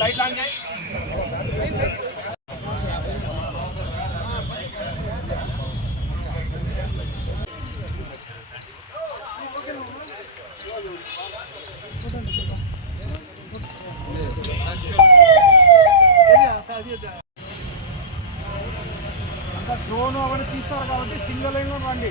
Light on చేయి. Drone అవన్నీ తీస్తారు కాబట్టి సింగల్ లైన్లో రండి.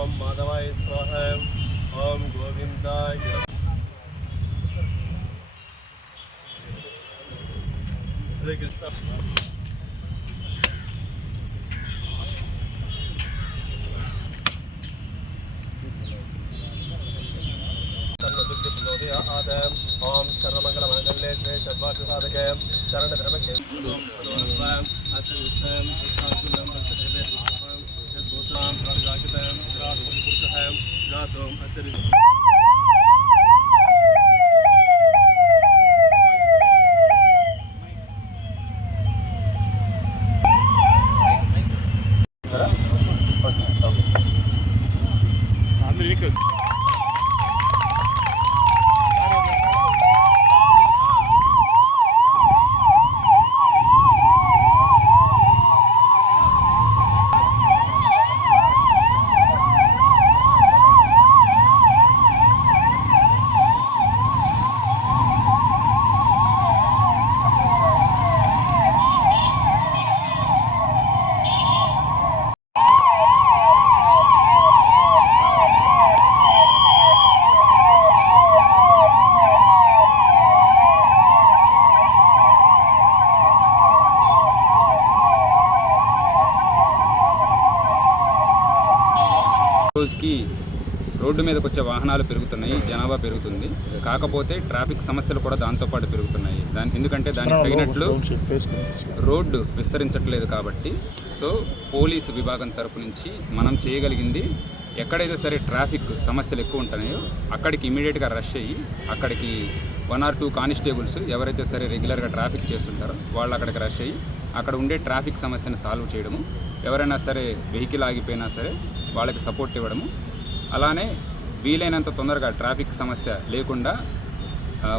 ओम माधवाय स्वाह ओम गोविंदाय। हरे कृष्ण। Amerika'sı. రోజుకి రోడ్డు మీదకి వచ్చే వాహనాలు పెరుగుతున్నాయి జనాభా పెరుగుతుంది. కాకపోతే ట్రాఫిక్ సమస్యలు కూడా దాంతోపాటు పెరుగుతున్నాయి. దాని ఎందుకంటే దానికి తగినట్లు రోడ్డు విస్తరించట్లేదు కాబట్టి సో పోలీసు విభాగం తరపు నుంచి మనం చేయగలిగింది ఎక్కడైతే సరే ట్రాఫిక్ సమస్యలు ఎక్కువ ఉంటున్నాయో అక్కడికి ఇమీడియట్గా రష్ అయ్యి అక్కడికి వన్ ఆర్ టూ కానిస్టేబుల్స్ ఎవరైతే సరే రెగ్యులర్గా ట్రాఫిక్ చేస్తుంటారో వాళ్ళు అక్కడికి రష్ అయ్యి అక్కడ ఉండే ట్రాఫిక్ సమస్యను సాల్వ్ చేయడము. ఎవరైనా సరే వెహికల్ ఆగిపోయినా సరే వాళ్ళకి సపోర్ట్ ఇవ్వడము. అలానే వీలైనంత తొందరగా ట్రాఫిక్ సమస్య లేకుండా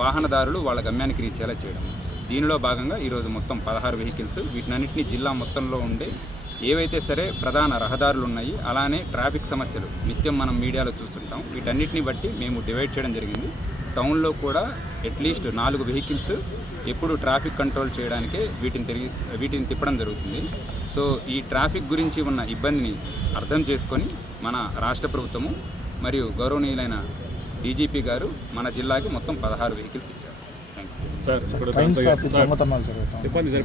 వాహనదారులు వాళ్ళ గమ్యానికి రీచేలా చేయడం దీనిలో భాగంగా ఈరోజు మొత్తం పదహారు వెహికల్స్ వీటినన్నింటినీ జిల్లా మొత్తంలో ఉండే ఏవైతే సరే ప్రధాన రహదారులు ఉన్నాయి అలానే ట్రాఫిక్ సమస్యలు నిత్యం మనం మీడియాలో చూస్తుంటాం. వీటన్నిటిని బట్టి మేము డివైడ్ చేయడం జరిగింది. టౌన్లో కూడా అట్లీస్ట్ నాలుగు వెహికల్స్ ఎప్పుడు ట్రాఫిక్ కంట్రోల్ చేయడానికే వీటిని తిరిగి వీటిని తిప్పడం జరుగుతుంది. సో ఈ ట్రాఫిక్ గురించి ఉన్న ఇబ్బందిని అర్థం చేసుకొని మన రాష్ట్ర ప్రభుత్వము మరియు గౌరవనీయులైన డీజీపీ గారు మన జిల్లాకి మొత్తం పదహారు వెహికల్స్ ఇచ్చారు. థ్యాంక్ యూ జరుగుతాయి